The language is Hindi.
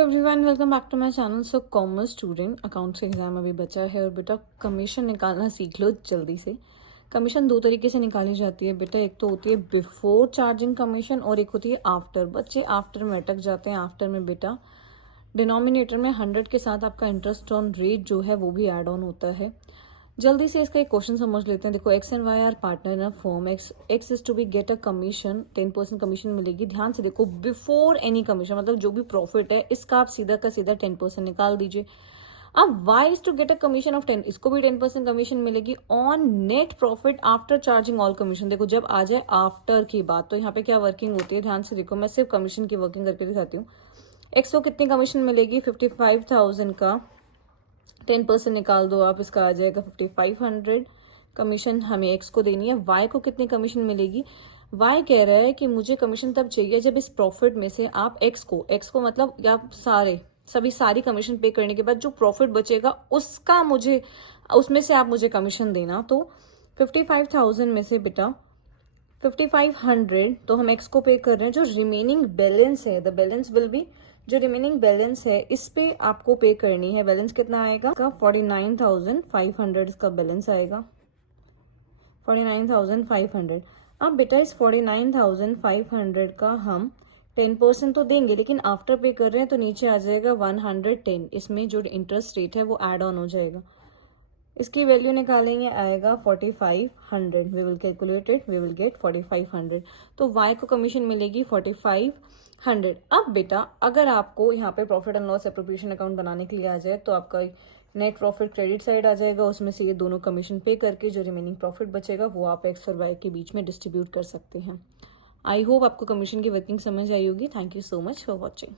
Everyone, welcome back to my channel. So commerce student, accounts exam अभी बचा है और बेटा कमीशन निकालना सीख लो जल्दी से। कमीशन दो तरीके से निकाली जाती है बेटा, एक तो होती है बिफोर चार्जिंग कमीशन और एक होती है आफ्टर। बच्चे आफ्टर में अटक जाते हैं। आफ्टर में बेटा डिनोमिनेटर में 100 के साथ आपका इंटरेस्ट ऑन रेट जो है वो भी ऐड ऑन होता है। जल्दी से इसका एक क्वेश्चन समझ लेते हैं। देखो, x and y are partner in a firm. X is to be get a commission, 10% commission मिलेगी। ध्यान से देखो, बिफोर एनी कमीशन मतलब जो भी प्रॉफिट है इसका आप सीधा का सीधा 10% निकाल दीजिए। अब y is to get a commission of 10, इसको भी 10% कमीशन मिलेगी on net profit after charging all commission. देखो, जब आ जाए आफ्टर की बात तो यहाँ पे क्या वर्किंग होती है, ध्यान से देखो। मैं सिर्फ कमीशन की वर्किंग करके दिखाती हूँ। एक्स को कितनी कमीशन मिलेगी, 55,000 का 10% निकाल दो आप, इसका आ जाएगा 5500 कमीशन हमें एक्स को देनी है। वाई को कितनी कमीशन मिलेगी, वाई कह रहा है कि मुझे कमीशन तब चाहिए जब इस प्रॉफिट में से आप एक्स को मतलब या सारी कमीशन पे करने के बाद जो प्रॉफिट बचेगा उसका मुझे, उसमें से आप मुझे कमीशन देना। तो 55,000 में से बेटा 5500 तो हम एक्स को पे कर रहे हैं। जो रिमेनिंग बैलेंस है, द बैलेंस विल बी, जो रिमेनिंग बैलेंस है इस पे आपको पे करनी है। बैलेंस कितना आएगा, 49,500 इसका बैलेंस आएगा, 49,500। अब बेटा इस 49,500 का हम 10% तो देंगे, लेकिन आफ्टर पे कर रहे हैं तो नीचे आ जाएगा 110। इसमें जो इंटरेस्ट रेट है वो ऐड ऑन हो जाएगा। इसकी वैल्यू निकालेंगे, आएगा 4500। We will calculate it, we will get 4500। तो वाई को कमीशन मिलेगी 4500। अब बेटा अगर आपको यहाँ पे profit and loss appropriation account बनाने के लिए आ जाए तो आपका नेट प्रॉफिट क्रेडिट साइड आ जाएगा। उसमें से ये दोनों कमीशन पे करके जो रिमेनिंग प्रॉफिट बचेगा वो आप एक्स और वाई के बीच में डिस्ट्रीब्यूट कर सकते हैं। आई होप आपको कमीशन की वर्किंग समझ आई होगी। Thank you so much for watching.